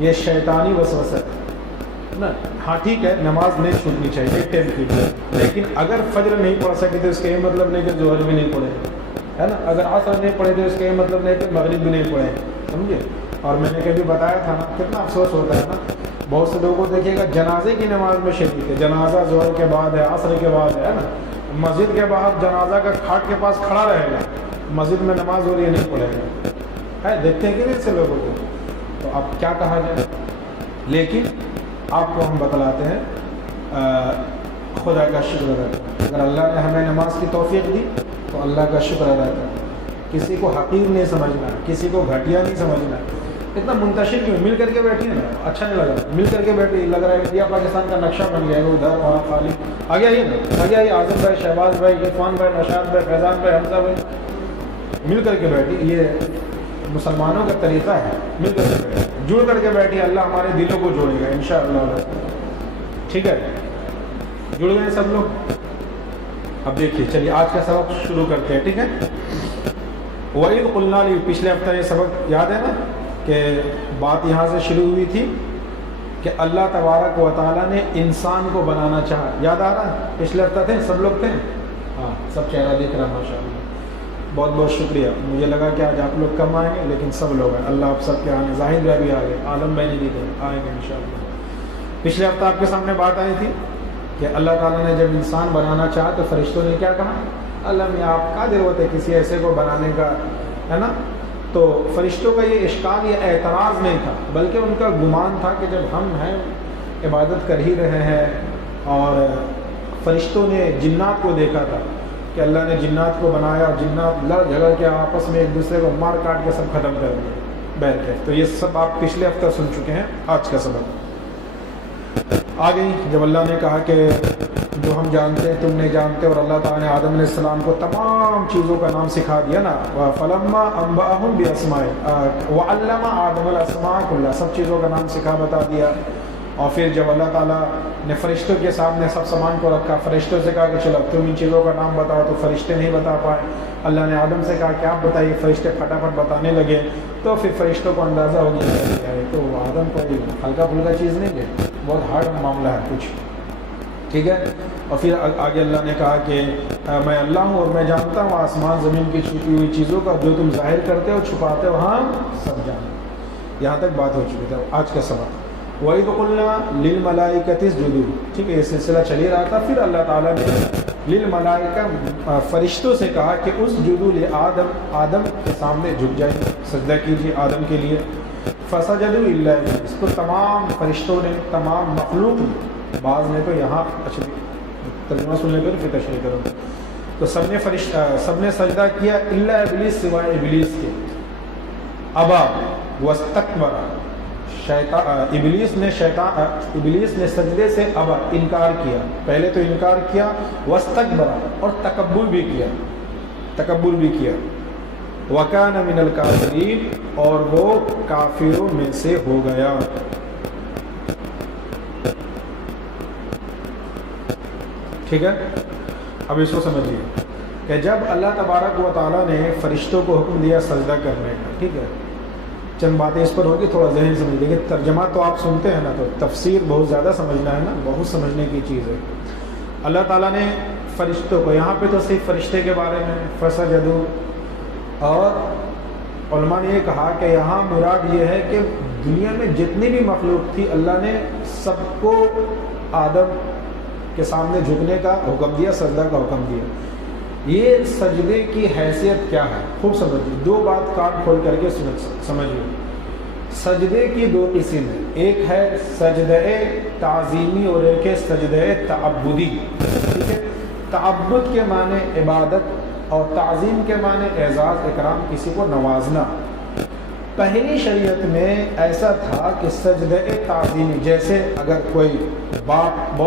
یہ شیطانی وسوسہ ہے نا. ہاں ٹھیک ہے, نماز نہیں چھوٹنی چاہیے ایک ٹائم کی, لیکن اگر فجر نہیں پڑھ سکے تو اس کا یہ مطلب نہیں کہ ظہر بھی نہیں پڑھے, ہے نا. اگر عصر نہیں پڑھے تو اس کا یہ مطلب نہیں کہ مغرب بھی نہیں پڑھے, سمجھے. اور میں نے کبھی بتایا تھا نا, کتنا افسوس ہوتا ہے نا, بہت سے لوگوں کو دیکھیے گا جنازے کی نماز میں شریک ہے, جنازہ ظہر کے بعد ہے, عصر کے بعد ہے نا, مسجد کے باہر جنازہ کا کھاٹ کے پاس کھڑا رہے گا, مسجد میں نماز ہو رہی ہے نہیں پڑھے گا, ہے. دیکھتے ہیں کہ نہیں ایسے لوگوں کو. تو اب کیا کہا جائے, لیکن آپ کو ہم بتلاتے ہیں خدا کا شکر ادا کریں. اگر اللہ نے ہمیں نماز کی توفیق دی تو اللہ کا شکر ادا کریں. کسی کو حقیر نہیں سمجھنا, کسی کو گھٹیا نہیں سمجھنا. اتنا منتشر کیوں, مل کر کے بیٹھی ہے نا, اچھا نہیں لگ رہا, مل کر کے بیٹھی, لگ رہا ہے انڈیا پاکستان کا نقشہ بن گیا ہے, ادھر وہاں خالی. آگے آئیے نا, آگے آئیے. اعظم بھائی, شہباز بھائی, عرفان بھائی, نشاط بھائی, فیضان بھائی, حمزہ بھائی, مل کر کے بیٹھی. یہ مسلمانوں کا طریقہ ہے, مل کر کے بیٹھی, جڑ کر کے بیٹھی. اللہ ہمارے دلوں کو جوڑے گا انشاءاللہ. ٹھیک ہے, جڑ گئے سب لوگ. اب دیکھیے, چلیے آج کا سبق شروع کرتے ہیں. ٹھیک ہے. وَإِذْ قُلْنَا لِي, پچھلے ہفتہ یہ سبق یاد ہے نا کہ بات یہاں سے شروع ہوئی تھی کہ اللہ تبارک و تعالیٰ نے انسان کو بنانا چاہا. یاد آ رہا ہے, پچھلے ہفتہ تھے, سب لوگ تھے. ہاں, سب چہرہ دیکھ رہا, ماشاء اللہ. بہت بہت شکریہ. مجھے لگا کہ آج آپ لوگ کم آئیں گے, لیکن سب لوگ ہیں. اللہ آپ سب کے آنے. ظاہر بھائی بھی آ گئے, عالم بھائی نہیں دکھے, آئیں گے انشاءاللہ. پچھلے ہفتہ آپ کے سامنے بات آئی تھی کہ اللہ تعالیٰ نے جب انسان بنانا چاہا تو فرشتوں نے کیا کہا, اللہ میں آپ کا ضرورت ہے کسی ایسے کو بنانے کا, ہے نا. تو فرشتوں کا یہ اشکال, یہ اعتراض نہیں تھا, بلکہ ان کا گمان تھا کہ جب ہم ہیں عبادت کر ہی رہے ہیں, اور فرشتوں نے جنات کو دیکھا تھا کہ اللہ نے جنات کو بنایا, جنات لڑ جھگڑ کے آپس میں ایک دوسرے کو مار کاٹ کے سب ختم کر دیا بیٹھ کے. تو یہ سب آپ پچھلے ہفتہ سن چکے ہیں. آج کا سبق آ گئی جب اللہ نے کہا کہ جو ہم جانتے ہیں تم نہیں جانتے, اور اللہ تعالیٰ نے آدم علیہ السلام کو تمام چیزوں کا نام سکھا دیا نا. فلما انبأهم بأسمائهم وعلم آدم الاسماء كلها, سب چیزوں کا نام سکھا بتا دیا. اور پھر جب اللہ تعالیٰ نے فرشتوں کے سامنے سب سامان کو رکھا, فرشتوں سے کہا کہ چلو تم ان چیزوں کا نام بتاؤ, تو فرشتے نہیں بتا پائے. اللہ نے آدم سے کہا کہ آپ بتائیے, فرشتے پھٹافٹ بتانے لگے. تو پھر فرشتوں کو اندازہ ہو گیا تو آدم کوئی ہلکا پھلکا چیز نہیں ہے, بہت ہارڈ معاملہ ہے کچھ. ٹھیک ہے. اور پھر آگے اللہ نے کہا کہ میں اللہ ہوں اور میں جانتا ہوں آسمان زمین کی چھپی ہوئی چیزوں کا, جو تم ظاہر کرتے ہو چھپاتے ہو ہم سب جانتے. یہاں تک بات ہو چکی تھی. آج کا سبق وَإِذْ قُلْنَا لِلْمَلَائِكَةِ اسْجُدُوا. ٹھیک ہے, یہ سلسلہ چل ہی رہا تھا. پھر اللہ تعالیٰ نے للملائکہ, فرشتوں سے کہا کہ اسجدوا لآدم, آدم کے سامنے جھک جائیں, سجدہ کیجیے آدم کے لیے. فسجدوا إلا إبلیس, تو تمام فرشتوں نے, تمام مخلوق نے, بعض نے تو یہاں اچھا ترجمہ سن لے کر پھر تشریح کروں, تو سب نے سجدہ کیا الا ابلیس, سوائے ابلیس کے. ابا واستکبر, ابلیس نے سجدے سے ابا, انکار کیا. پہلے تو انکار کیا, واستکبر, اور تکبر بھی کیا. وکان من الکافرین, اور وہ کافروں میں سے ہو گیا. ٹھیک ہے. اب اس کو سمجھیے کہ جب اللہ تبارک و تعالیٰ نے فرشتوں کو حکم دیا سجدہ کرنے کا, ٹھیک ہے, چند باتیں اس پر ہوگی, تھوڑا ذہن سمجھ لیجیے. ترجمہ تو آپ سنتے ہیں نا, تو تفسیر بہت زیادہ سمجھنا ہے نا, بہت سمجھنے کی چیز ہے. اللہ تعالیٰ نے فرشتوں کو, یہاں پہ تو صرف فرشتے کے بارے میں فسجدوا, اور علماء نے یہ کہا کہ یہاں مراد یہ ہے کہ دنیا میں جتنی بھی مخلوق تھی اللہ نے سب کو آدم کے سامنے جھکنے کا حکم دیا, سجدہ کا حکم دیا. یہ سجدے کی حیثیت کیا ہے, خوب سمجھیے. دو بات کان کھول کر کے سمجھیے. سجدے کی دو قسم ہیں, ایک ہے سجدہ تعظیمی اور ایک ہے سجدہ تعبدی. ٹھیک ہے. تعبد کے معنی عبادت, اور تعظیم کے معنی اعزاز اکرام, کسی کو نوازنا. پہلی شریعت میں ایسا تھا کہ سجدہ تعظیمی, جیسے اگر کوئی باپ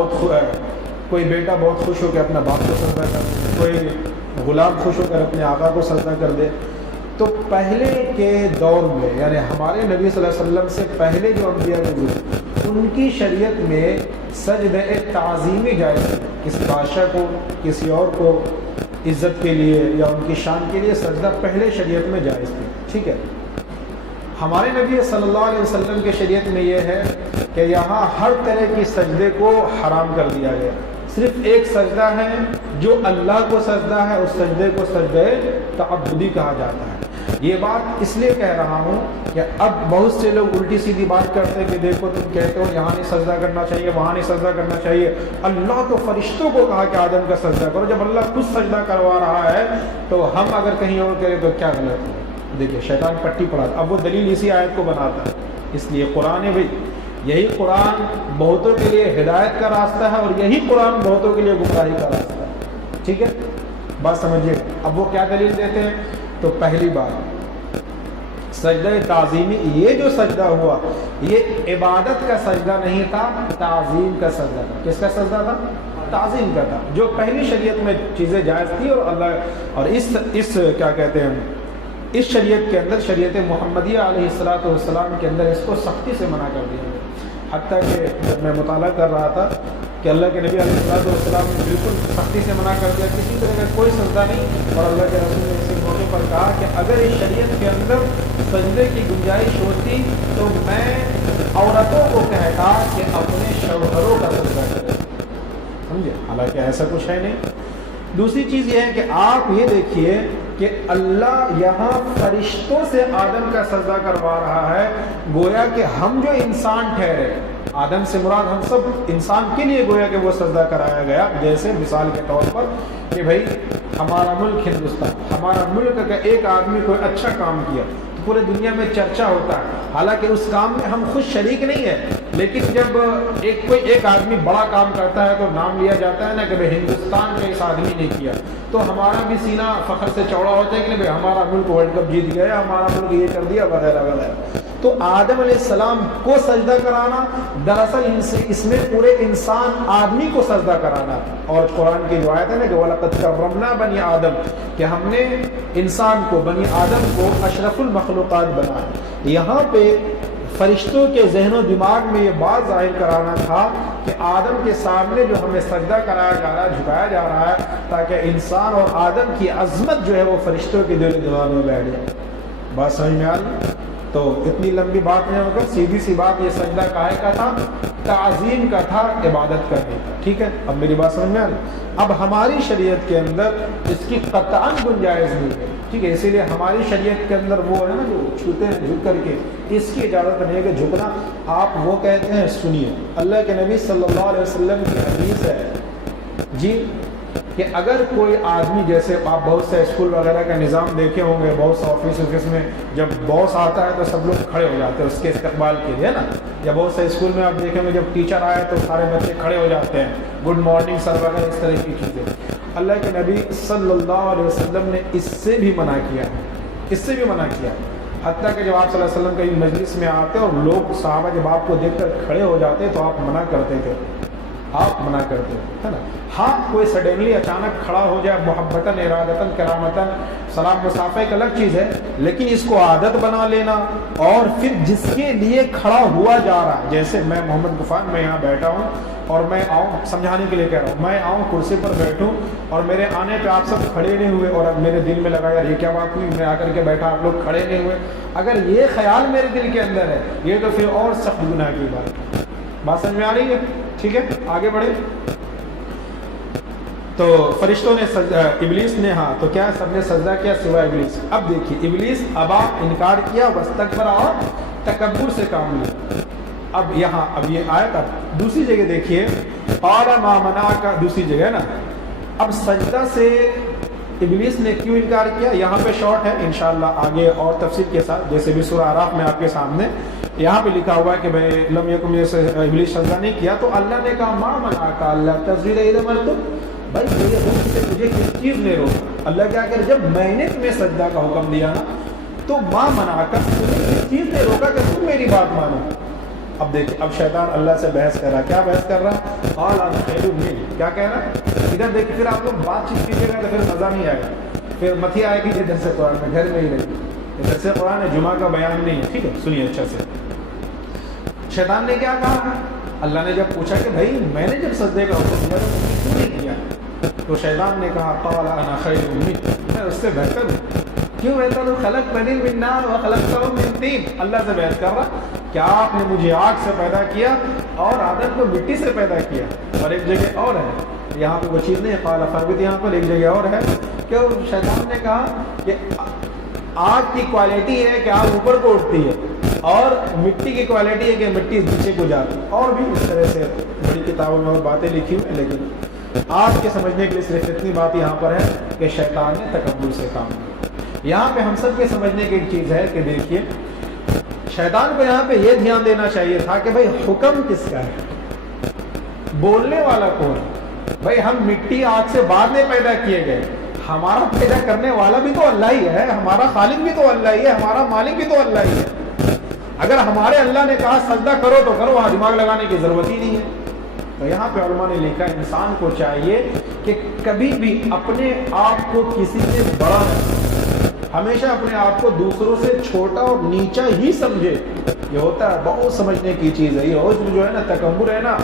کوئی بیٹا بہت خوش ہو کے اپنا باپ کو سجدہ کر دے, کوئی غلام خوش ہو کر اپنے آقا کو سجدہ کر دے, تو پہلے کے دور میں, یعنی ہمارے نبی صلی اللہ علیہ وسلم سے پہلے جو انبیاء گزرے, ان کی شریعت میں سجدہ تعظیمی جائز ہے. کسی بادشاہ کو, کسی اور کو عزت کے لیے یا ان کی شان کے لیے سجدہ پہلے شریعت میں جائز تھی. ٹھیک ہے. ہمارے نبی صلی اللہ علیہ وسلم کے شریعت میں یہ ہے کہ یہاں ہر طرح کی سجدے کو حرام کر دیا گیا. صرف ایک سجدہ ہے جو اللہ کو سجدہ ہے، اس سجدے کو سجدہ تعبدی کہا جاتا ہے. یہ بات اس لیے کہہ رہا ہوں کہ اب بہت سے لوگ الٹی سیدھی بات کرتے ہیں کہ دیکھو تم کہتے ہو یہاں نہیں سجدہ کرنا چاہیے، وہاں نہیں سجدہ کرنا چاہیے. اللہ تو فرشتوں کو کہا کہ آدم کا سجدہ کرو. جب اللہ خود سجدہ کروا رہا ہے تو ہم اگر کہیں اور کریں تو کیا غلط ہے؟ دیکھیے شیطان پٹی پڑھاتا، اب وہ دلیل اسی آیت کو بناتا ہے. اس لیے قرآن بھائی، یہی قرآن بہتوں کے لیے ہدایت کا راستہ ہے اور یہی قرآن بہتوں کے لیے گمراہی کا راستہ ہے. ٹھیک ہے، بات سمجھیے. اب وہ کیا دلیل دیتے ہیں؟ تو پہلی بات سجدہ تعظیمی، یہ جو سجدہ ہوا یہ عبادت کا سجدہ نہیں تھا، تعظیم کا سجدہ تھا. کس کا سجدہ تھا؟ تعظیم کا تھا. جو پہلی شریعت میں چیزیں جائز تھی اور اللہ اور اس کیا کہتے ہیں اس شریعت کے اندر، شریعت محمدیہ علیہ السلام کے اندر اس کو سختی سے منع کر دیا گیا. حتیٰ کہ جب میں مطالعہ کر رہا تھا کہ اللہ کے نبی علیہ السلام نے بالکل سختی سے منع کر دیا، کسی طرح کا کوئی سجدہ نہیں. اور اللہ کے رسول نے اسی موقع پر کہا کہ اگر اس شریعت کے اندر سجدے کی گنجائش ہوتی تو میں عورتوں کو کہتا کہ اپنے شوہروں کا سجدہ کریں. سمجھے؟ حالانکہ ایسا کچھ ہے نہیں. دوسری چیز یہ ہے کہ آپ یہ دیکھیے کہ اللہ یہاں فرشتوں سے آدم کا سجدہ کروا رہا ہے. گویا کہ ہم جو انسان ٹھہرے، آدم سے مراد ہم سب انسان کے لیے گویا کہ وہ سجدہ کرایا گیا. جیسے مثال کے طور پر کہ بھائی ہمارا ملک ہندوستان، ہمارا ملک کا ایک آدمی کوئی اچھا کام کیا تو پورے دنیا میں چرچا ہوتا ہے. حالانکہ اس کام میں ہم خود شریک نہیں ہیں، لیکن جب کوئی ایک آدمی بڑا کام کرتا ہے تو نام لیا جاتا ہے نا کہ بھائی ہندوستان میں اس آدمی نے کیا، تو ہمارا بھی سینہ فخر سے چوڑا ہوتا ہے کہ بھائی ہمارا ملک ورلڈ کپ جیت گیا، ہمارا ملک یہ کر دیا وغیرہ وغیرہ. تو آدم علیہ السلام کو سجدہ کرانا دراصل اس میں پورے انسان آدمی کو سجدہ کرانا. اور قرآن کی روایت ہے نا کہ وَلَقَدْ كَرَّمْنَا بَنِي آدم، کہ ہم نے انسان کو، بنی آدم کو اشرف المخلوقات بنایا. یہاں پہ فرشتوں کے ذہن و دماغ میں یہ بات ظاہر کرانا تھا کہ آدم کے سامنے جو ہمیں سجدہ کرایا جا رہا ہے، جھکایا جا رہا ہے، تاکہ انسان اور آدم کی عظمت جو ہے وہ فرشتوں کے دل و دماغ میں بیٹھ جائے. بات سمجھ میں آ رہی؟ تو اتنی لمبی بات نہیں ہوگا، سیدھی سی بات، یہ سجدہ کاہے کا تھا؟ تعظیم کا تھا، عبادت کرنے کا. ٹھیک ہے، اب میری بات سمجھ میں آ رہی؟ اب ہماری شریعت کے اندر اس کی قطعاً گنجائش نہیں ہے. ٹھیک ہے، اسی لیے ہماری شریعت کے اندر وہ ہے نا جو چھوتے ہیں جھک کر کے، اس کی اجازت نہیں ہے کہ جھکنا. آپ وہ کہتے ہیں، سنیے اللہ کے نبی صلی اللہ علیہ وسلم کی حدیث ہے جی کہ اگر کوئی آدمی، جیسے آپ بہت سے اسکول وغیرہ کا نظام دیکھے ہوں گے، بہت سے آفس میں جب باس آتا ہے تو سب لوگ کھڑے ہو جاتے ہیں اس کے استقبال کے لیے نا. یا بہت سے اسکول میں آپ دیکھیں گے جب ٹیچر آئے تو سارے بچے کھڑے ہو جاتے ہیں، گڈ مارننگ سر وغیرہ، اس طرح کی چیزیں. اللہ کے نبی صلی اللہ علیہ وسلم نے اس سے بھی منع کیا، اس سے بھی منع کیا. حتیٰ کہ جب آپ صلی اللہ علیہ وسلم کہیں مجلس میں آتے اور لوگ صحابہ جب آپ کو دیکھ کر کھڑے ہو جاتے تو آپ منع کرتے تھے، آپ منع کرتے ہے نا. ہاں کوئی سڈنلی اچانک کھڑا ہو جائے، محبتاً، ارادتاً، کرامتاً، سلام مصافحہ ایک الگ چیز ہے، لیکن اس کو عادت بنا لینا اور پھر جس کے لیے کھڑا ہوا جا رہا، جیسے میں محمد غفار، میں یہاں بیٹھا ہوں اور میں آؤں، سمجھانے کے لیے کہہ رہا ہوں، میں آؤں کرسی پر بیٹھوں اور میرے آنے پہ آپ سب کھڑے نہیں ہوئے اور اب میرے دل میں لگا یار یہ کیا بات ہوئی، میں آ کر کے بیٹھا، آپ لوگ کھڑے نہیں ہوئے، اگر یہ خیال میرے دل کے اندر ہے، یہ تو پھر اور سخت گناہ کی بات سمجھ میں آ رہی ہے. ٹھیک ہے، آگے بڑھے. تو فرشتوں نے ابلیس نے، ہاں تو کیا سب نے سجدہ کیا سوائے ابلیس. اب دیکھیے ابلیس ابا، انکار کیا، واستکبر، اور تکبر سے کام لیا. اب یہاں اب یہ آیت، اب دوسری جگہ دیکھیے، قال ما منعک، دوسری جگہ نا. اب سجدہ سے ابلیس نے کیوں انکار کیا؟ یہاں پہ شارٹ ہے، انشاءاللہ آگے اور تفصیل کے ساتھ، جیسے بھی سورہ اعراف میں آپ کے سامنے یہاں پہ لکھا ہوا ہے کہ بھائی لم یکن، جیسے ابلیس سجدہ نہیں کیا تو اللہ نے کہا ما منعک اللہ تسجد اذ امرتک، بھائی میرے حکم سے تجھے کس چیز نے روکا؟ اللہ کیا کہ جب میں نے تمہیں سجدہ کا حکم دیا نا تو ما منعک، تمہیں کس چیز نے روکا کہ تم میری بات مانو؟ اب دیکھیں، اب شیطان اللہ سے بحث کر رہا. کیا بحث کر رہا؟ قال انا خیر منہ، کیا کہہ رہا؟ ادھر دیکھیں، پھر آپ لوگ بات چیت کیجیے گا تو پھر مزہ نہیں آئے گا، پھر مت آئے گی یہ درس قرآن میں، گھر میں ہی رہی. یہ درس قرآن ہے، جمعہ کا بیان نہیں ہے. ٹھیک ہے، سنیے اچھا سے. شیطان نے کیا کہا؟ اللہ نے جب پوچھا کہ بھائی میں نے جب سجدے کا حکم دیا تو کیوں نہیں کیا، تو شیطان نے کہا قال انا خیر منہ، میں اس سے بہتر ہوں. کیوں کہتا تو خلقتنی من نار وخلقتہ من طین، اللہ سے بحث کر رہا کیا آپ نے مجھے آگ سے پیدا کیا اور آدم کو مٹی سے پیدا کیا. اور ایک جگہ اور ہے، یہاں پہ وہ چیز نہیں ہے قال فاہبط، یہاں پر ایک جگہ اور ہے کہ شیطان نے کہا کہ آگ کی کوالٹی ہے کہ آگ اوپر کو اٹھتی ہے اور مٹی کی کوالٹی ہے کہ مٹی نیچے کو جاتی. اور بھی اس طرح سے بڑی کتابوں میں اور باتیں لکھی ہوئی ہیں، لیکن آج کے سمجھنے کے لیے صرف اتنی بات یہاں پر ہے کہ شیطان نے تکبر سے کام لیا. یہاں پہ ہم سب کے سمجھنے کی ایک چیز ہے کہ دیکھیے شیطان کو یہاں پہ یہ دھیان دینا چاہیے تھا کہ بھائی حکم کس کا ہے، بولنے والا کون ہے. بھائی ہم مٹی آگ سے بعد میں پیدا کیے گئے، ہمارا پیدا کرنے والا بھی تو اللہ ہی ہے، ہمارا خالق بھی تو اللہ ہی ہے، ہمارا مالک بھی تو اللہ ہی ہے. اگر ہمارے اللہ نے کہا سجدہ کرو تو کرو، وہاں دماغ لگانے کی ضرورت ہی نہیں ہے. تو یہاں پہ علماء نے لکھا انسان کو چاہیے کہ کبھی بھی اپنے آپ کو کسی سے بڑا نہ، ہمیشہ اپنے آپ کو دوسروں سے چھوٹا اور نیچا ہی سمجھے. یہ ہوتا ہے بہت سمجھنے کی چیز ہے. یہ عجب جو ہے نا، تکبر ہے نا،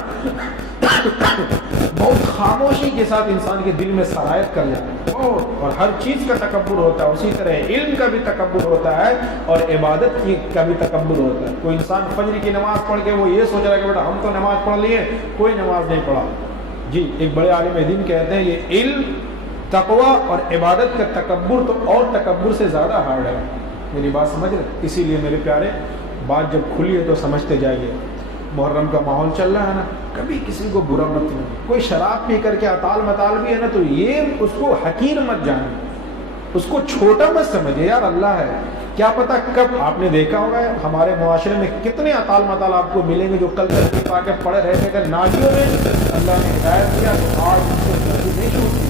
بہت خاموشی کے ساتھ انسان کے دل میں سرایت کر جاتا ہے. اور ہر چیز کا تکبر ہوتا ہے، اسی طرح علم کا بھی تکبر ہوتا ہے اور عبادت کا بھی تکبر ہوتا ہے. کوئی انسان فجر کی نماز پڑھ کے وہ یہ سوچ رہا ہے کہ بیٹا ہم تو نماز پڑھ لیے، کوئی نماز نہیں پڑھا. جی ایک بڑے عالم دین کہتے ہیں یہ علم، تقوی اور عبادت کا تکبر تو اور تکبر سے زیادہ ہارڈ ہے. میری بات سمجھ رہے؟ اسی لیے میرے پیارے بات جب کھلی ہے تو سمجھتے جائیے. محرم کا ماحول چل رہا ہے نا، کبھی کسی کو برا مت نہیں. کوئی شراب پی کر کے اطال مطال بھی ہے نا تو یہ اس کو حقیر مت جانے، اس کو چھوٹا مت سمجھے. یار اللہ ہے، کیا پتہ کب. آپ نے دیکھا ہوگا ہمارے معاشرے میں کتنے اطال مطال آپ کو ملیں گے جو کل تک پا کے پڑے رہتے تھے نالیوں میں. اللہ نے ہدایت دیا تو آج ان سے مسجد نہیں چھوٹتی.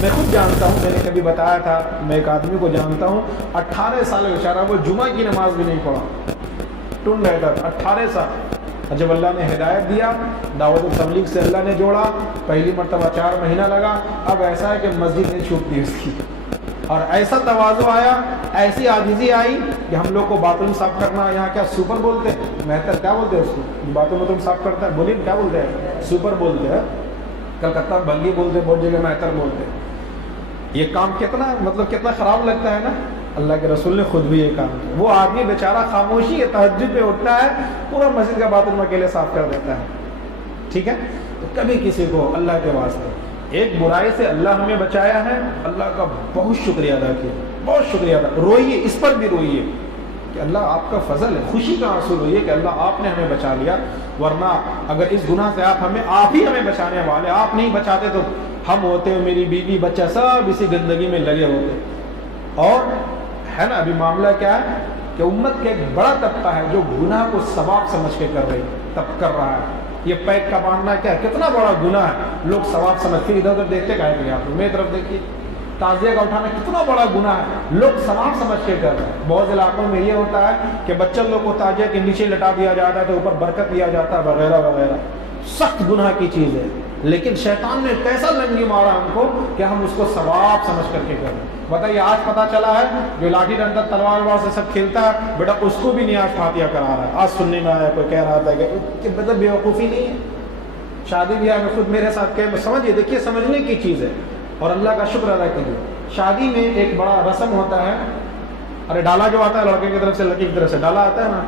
میں خود جانتا ہوں، میں نے کبھی بتایا تھا، میں ایک آدمی کو جانتا ہوں 18 سال بیچارہ وہ جمعہ کی نماز بھی نہیں پڑھا، ٹن رہتا تھا 18 سال. اور جب اللہ نے ہدایت دیا، دعوت التبلیغ سے اللہ نے جوڑا، پہلی مرتبہ 4 مہینہ لگا، اب ایسا ہے کہ مسجد نہیں چھوٹتی اس کی. اور ایسا تواضع آیا، ایسی عاجزی آئی کہ ہم لوگ کو باتھ روم صاف کرنا یہاں کیا سوپر بولتے ہیں، مہتر کیا بولتے ہیں اس کو، باتھ روم صاف کرتا ہے، بولیے کیا بولتے ہیں، سوپر بولتے ہیں. کلکتہ بھنگی بولتے ہیں، بہت جگہ مہتر بولتے ہیں. یہ کام کتنا مطلب کتنا خراب لگتا ہے نا. اللہ کے رسول نے خود بھی یہ کام کیا. وہ آدمی بیچارہ خاموشی ہے، تہجد میں اٹھتا ہے، پورا مسجد کا باتھ روم اکیلے صاف کر دیتا ہے. ٹھیک ہے، تو کبھی کسی کو اللہ کے واسطے ایک برائی سے اللہ ہمیں بچایا ہے، اللہ کا بہت شکریہ ادا کیے، بہت شکریہ ادا. روئیے، اس پر بھی روئیے کہ اللہ آپ کا فضل ہے، خوشی کا آنسو روئیے کہ اللہ آپ نے ہمیں بچا لیا. ورنہ اگر اس گناہ سے آپ ہی ہمیں بچانے والے، آپ نہیں بچاتے تو ہم ہوتے، میری بیوی بچہ سب اسی گندگی میں لگے ہوتے. اور ہے نا ابھی معاملہ کیا ہے کہ امت کا ایک بڑا طبقہ ہے جو گناہ کو ثواب سمجھ کے کر رہا ہے. یہ پیک کا باندھنا کیا ہے، کتنا بڑا گناہ ہے، لوگ ثواب سمجھ کے ادھر ادھر دیکھتے کہے کہ آپ میری طرف دیکھیے. تعزیہ کا اٹھانا کتنا بڑا گناہ ہے، لوگ ثواب سمجھ کے کر رہے ہیں. بہت علاقوں میں یہ ہوتا ہے کہ بچہ لوگ کو تعزیہ کے نیچے لٹا دیا جاتا ہے تو اوپر برکت دیا جاتا ہے وغیرہ وغیرہ. سخت گناہ کی چیز ہے، لیکن شیطان نے کیسا لنگی مارا ہم کو کہ ہم اس کو ثواب سمجھ کر کے کریں. بتائیے آج پتا چلا ہے جو لاٹھی ڈنڈا تلوار وار سے سب کھیلتا ہے، بیٹا اس کو بھی نہیں آج فاتحہ کرا رہا ہے. آج سننے میں آیا کوئی کہہ رہا تھا کہ مطلب بیوقوفی نہیں ہے. شادی بیاہ میں خود میرے ساتھ کہ سمجھیے، دیکھیے سمجھنے کی چیز ہے اور اللہ کا شکر ادا کیجیے. شادی میں ایک بڑا رسم ہوتا ہے، ارے ڈالا جو آتا ہے لڑکے کی طرف سے لڑکی کی طرف سے ڈالا آتا ہے نا،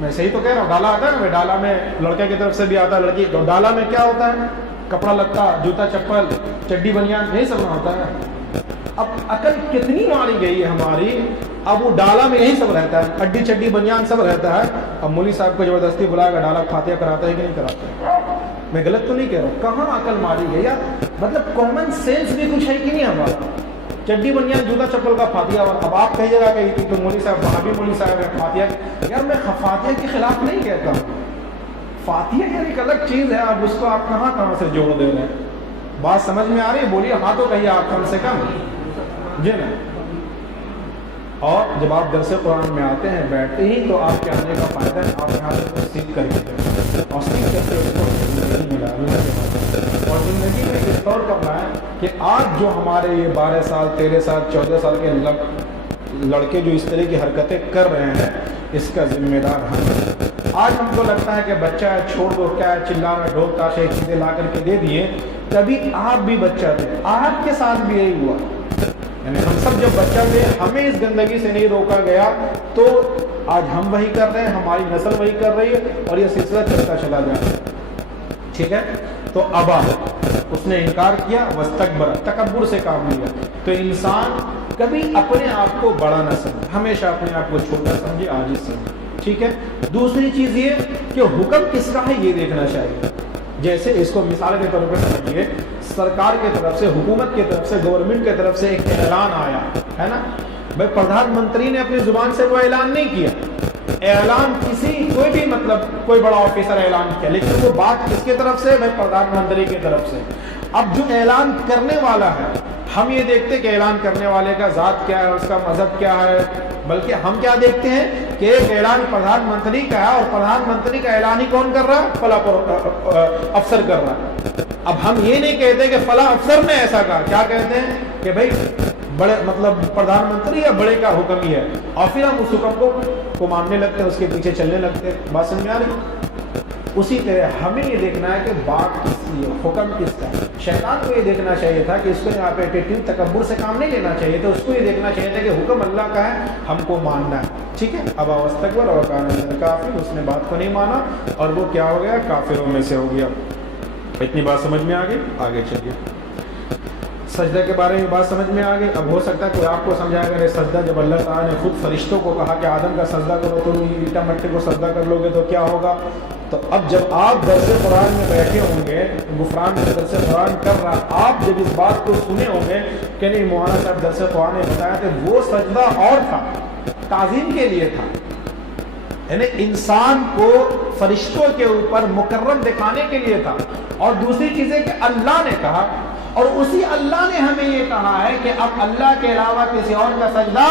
میں صحیح تو کہہ رہا ہوں، ڈالا آتا ہے نا. ڈالا میں لڑکے کی طرف سے بھی آتا ہے لڑکی. تو ڈالا میں کیا ہوتا ہے، کپڑا لتا، جوتا چپل، چڈی بنیان، یہی سب ہوتا ہے. اب عقل کتنی ماری گئی ہے ہماری، اب وہ ڈالا میں یہی سب رہتا ہے، اڈی چڈی بنیان سب رہتا ہے. اب مولوی صاحب کو زبردستی بلائے گا، ڈالا فاتحہ کراتا ہے کہ نہیں کراتا ہے. میں غلط تو نہیں کہہ رہا ہوں، کہاں عقل ماری گئی یار، مطلب کامن سینس بھی کچھ ہے کہ نہیں ہمارا. چڈی بنیان جوتا چپل کا فاتحہ. اور اب آپ کہیے گا کہ تو مولوی صاحب وہابی مولوی صاحب ہے فاتحہ. یار میں فاتحہ کے خلاف نہیں کہتا ہوں، فاتحہ یار ایک الگ چیز ہے. اب اس کو آپ کہاں سے جوڑ دے رہے ہیں. بات سمجھ میں آ رہی ہے؟ بولیے ہاں تو کہیے آپ کم سے کم جی نا. اور جب آپ درس قرآن میں آتے ہیں بیٹھتے ہی تو آپ کے آنے کا فائدہ ہے آپ یہاں سے سیکھ کر کے اور سیکھ کر کے اس کو زندگی ملا اور زندگی میں اس طور کرنا ہے کہ آج جو ہمارے یہ 12 سال 13 سال 14 سال کے لڑکے جو اس طرح کی حرکتیں کر رہے ہیں اس کا ذمہ دار ہم. آج ہم کو لگتا ہے کہ بچہ ہے چھوڑ دو، کیا ہے چلا رہا، ڈھول تاشے چیزیں لا کر کے دے دیے. کبھی آپ بھی بچہ تھے، آپ کے ساتھ بھی یہی ہوا. یعنی ہم سب جب بچہ تھے ہمیں اس گندگی سے نہیں روکا گیا تو آج ہم وہی کر رہے ہیں, ہماری نسل وہی کر رہی ہے اور یہ سلسلہ چلتا چلا جا رہا ہے. ٹھیک ہے, تو ابا اس نے انکار کیا, واستکبر تکبر سے کام لیا. تو انسان کبھی اپنے آپ کو بڑا نہ سمجھے, ہمیشہ اپنے آپ کو چھوٹا سمجھے, عاجز سمجھے. ٹھیک ہے, دوسری چیز یہ کہ حکم کس کا ہے یہ دیکھنا چاہیے. جیسے اس کو مثال کے طور پر سمجھیے, سرکار کی طرف سے, حکومت کی طرف سے, گورنمنٹ کی طرف سے ایک اعلان آیا ہے نا. بھائی پردھان منتری نے اپنی زبان سے وہ اعلان نہیں کیا, اعلان کوئی بھی مطلب کوئی بڑا آفیسر اعلان کیا, لیکن وہ بات کس کی طرف سے؟ بھائی پردھان منتری کی طرف سے. اب جو اعلان کرنے والا ہے, ہم یہ دیکھتے کہ اعلان کرنے والے کا ذات کیا ہے, اس کا مذہب کیا ہے, بلکہ ہم کیا دیکھتے ہیں کہ ایک اعلان پردھان منتری کا ہے اور پردھان منتری کا اعلان ہی کون کر رہا ہے؟ فلاں افسر کر رہا ہے. اب ہم یہ نہیں کہتے کہ فلاں افسر نے ایسا کہا, کیا کہتے ہیں کہ بھائی بڑے مطلب پردھان منتری یا بڑے کا حکم ہی ہے, اور پھر ہم اس حکم کو ماننے لگتے ہیں, اس کے پیچھے چلنے لگتے ہیں. بات سمجھ آ رہی؟ اسی طرح ہمیں یہ دیکھنا ہے کہ بات کس کی ہے, حکم کس کا ہے. شیطان کو یہ دیکھنا چاہیے تھا کہ اس کو یہاں پہ ایٹیٹیوڈ تکبر سے کام نہیں لینا چاہیے تھا, اس کو یہ دیکھنا چاہیے تھا کہ حکم اللہ کا ہے, ہم کو ماننا ہے. ٹھیک ہے, ابا واستکبر وکان من الکافرین, اس نے بات کو نہیں مانا اور وہ کیا ہو گیا؟ کافروں میں سے ہو گیا. اتنی بات سمجھ میں آ گئی؟ آگے چلیے. سجدہ کے بارے میں بات سمجھ میں آ گئی. اب ہو سکتا ہے کوئی آپ کو سمجھائے گا سجدہ جب اللہ تعالیٰ نے خود فرشتوں کو کہا کہ آدم کا سجدہ کرو, تو اینٹا مٹی کو سجدہ کر لو گے تو کیا ہوگا؟ تو اب جب آپ درس قرآن میں بیٹھے ہوں گے, غفران میں درس قرآن کر رہا, آپ جب اس بات کو سنے ہوں گے کہ نہیں مولانا صاحب درس قرآن نے بتایا کہ وہ سجدہ اور تھا, تعظیم کے لیے تھا, یعنی انسان کو فرشتوں کے اوپر مکرم دکھانے کے لیے تھا. اور دوسری چیز ہے کہ اللہ نے کہا, اور اسی اللہ نے ہمیں یہ کہا ہے کہ اب اللہ کے علاوہ کسی اور کا سجدہ,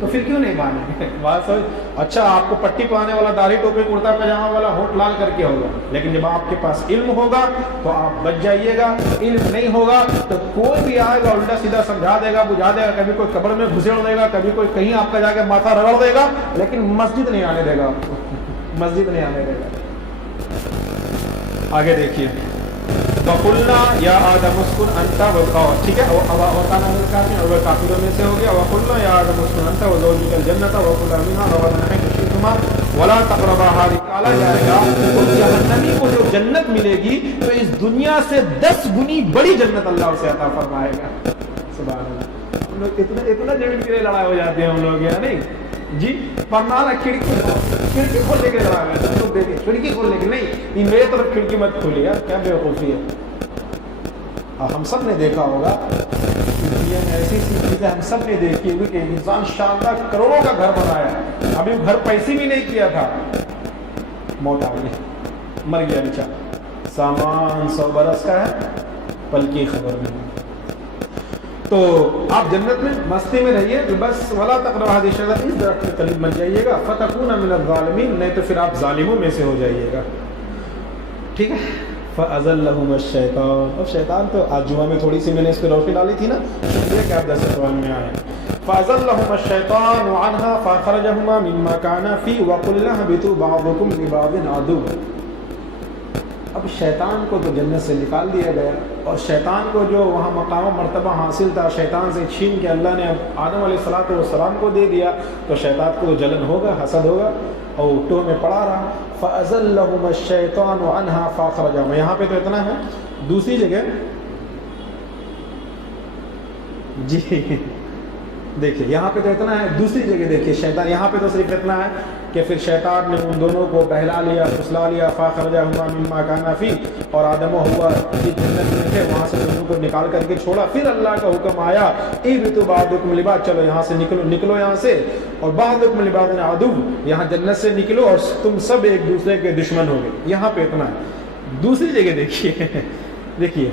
تو پھر کیوں نہیں مانے؟ بات سمجھ. اچھا, آپ کو پٹی پانے والا, داڑھی ٹوپی کرتا پاجامہ والا ہونٹ لال کر کے ہوگا, لیکن جب آپ کے پاس علم ہوگا تو آپ بچ جائیے گا. علم نہیں ہوگا تو کوئی بھی آئے گا الٹا سیدھا سمجھا دے گا, بجھا دے گا, کبھی کوئی قبر میں گھسیڑ دے گا, کبھی کوئی کہیں آپ کا جا کے ماتھا رگڑ دے گا, لیکن مسجد نہیں آنے دے گا آپ کو, مسجد نہیں آنے دے گا. آگے دیکھیے, وَقُلْنَا يَا آدَمُ اسْكُنْ أَنْتَ وَزَوْجُكَ, ٹھیک ہے, وَكَانَ مِنَ الْكَافِرِينَ, اور وہ کافروں میں سے ہو گیا. وَقُلْنَا يَا آدَمُ اسْكُنْ أَنْتَ وَزَوْجُكَ الْجَنَّةَ وَكُلَا مِنْهَا رَغَدًا حَيْثُ شِئْتُمَا وَلَا تَقْرَبَا هَٰذِهِ, کہا جائے گا اس جہنمی کو جو جنت ملے گی تو اس دنیا سے 10 گنی بڑی جنت اللہ اسے عطا فرمائے گا. سبحان اللہ. ہم لوگ اتنا زمین کے لیے لڑائی ہو جاتی ہے ہم لوگ, یا نہیں جی؟ پرنانا کھڑکی کھولنے کے لڑائی ہے, لوگ دیکھیں کھڑکی کھولنے کی نہیں, یہ میرے طرف کھڑکی مت کھولی یار, کیا بے وقوفی ہے. ہم سب نے دیکھا ہوگا دنیا میں ایسی چیزیں ہم سب نے دیکھی ہوگی کہ انسان شاندار کروڑوں کا گھر بنایا, ابھی گھر پیسے بھی نہیں کیا تھا, موت آ گئی, مر گیا بیچارہ. سامان 100 برس کا ہے, پل کی خبر نہیں. تو آپ جنت میں مستی میں رہیے, بس ولا تقربوا هذه الشجرة, اس درخت کے قریب مت جائیے گا, فتكون من الظالمین, نہیں تو پھر آپ ظالموں میں سے ہو جائیے گا. ٹھیک ہے. فَأَزَلَّهُمَا الشَّيْطَانُ, اب شیطان تو آج جمعہ میں تھوڑی سی میں نے اس پہ روشنی ڈالی تھی نا, یہ کہ آپ درس قرآن میں آئے. فَأَزَلَّهُمَا الشَّيْطَانُ عَنْهَا فَأَخْرَجَهُمَا مِمَّا كَانَا فِيهِ وَقُلْنَا اهْبِطُوا بَعْضُكُمْ لِبَعْضٍ عَدُوٌّ. اب شیطان کو تو جنت سے نکال دیا گیا, اور شیطان کو جو وہاں مقام و مرتبہ حاصل تھا شیطان سے چھین کے اللہ نے آدم علیہ السلام کو دے دیا, تو شیطان کو جلن ہوگا, حسد ہوگا, اور ٹو میں پڑا رہا. فَأَزَلَّهُمَا الشَّيْطَانُ عَنْهَا فَأَخْرَجَهُمَا, یہاں پہ تو اتنا ہے. دوسری جگہ جی دیکھیے, یہاں پہ تو اتنا ہے, دوسری جگہ دیکھیے شیطان, یہاں پہ تو صرف اتنا ہے کہ پھر شیطان نے ان دونوں کو بہلا لیا, پھسلا لیا. فَأَخْرَجَهُمَا مِمَّا كَانَا فِيهِ, اور آدم و حوا جس جنت میں تھے وہاں سے دونوں کو نکال کر کے چھوڑا. پھر اللہ کا حکم آیا, اِهْبِطُوا بَعْضُكُمْ لِبَعْضٍ, چلو یہاں سے نکلو یہاں سے, اور بَعْضُكُمْ لِبَعْضٍ عَدُوٌّ, یہاں جنت سے نکلو اور تم سب ایک دوسرے کے دشمن ہو گئے. یہاں پہ اتنا ہے. دوسری جگہ دیکھیے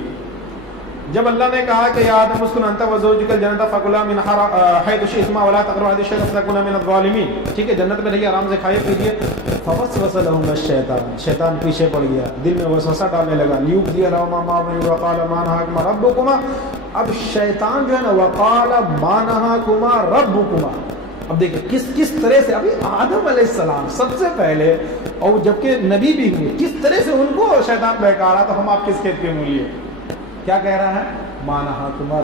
جب اللہ نے کہا کہ یا آدم اسکن انت وزوجک الجنۃ فکلا منها حیث شئتما ولا تقربا هذه الشجرۃ فتکونا من الظالمین, ٹھیک ہے, جنت میں رہیے, آرام سے کھائے پیجیے. فوسوس لهما الشیطان, شیطان پیچھے پڑ گیا, دل میں وسوسہ ڈالنے لگا. لیبدی لهما ما بينهما وقال ما نهاكما ربكما, اب شیطان جو ہے نا وقال ما نهاكما ربكما, اب دیکھیں کس طرح سے ابھی آدم علیہ السلام سب سے پہلے, اور جبکہ نبی بھی ہوئے, کس طرح سے ان کو شیطان بہکا رہا, تو ہم آپ کس کھیت کے مولیے, کیا کہہ رہا ہے؟ مانا تمہارا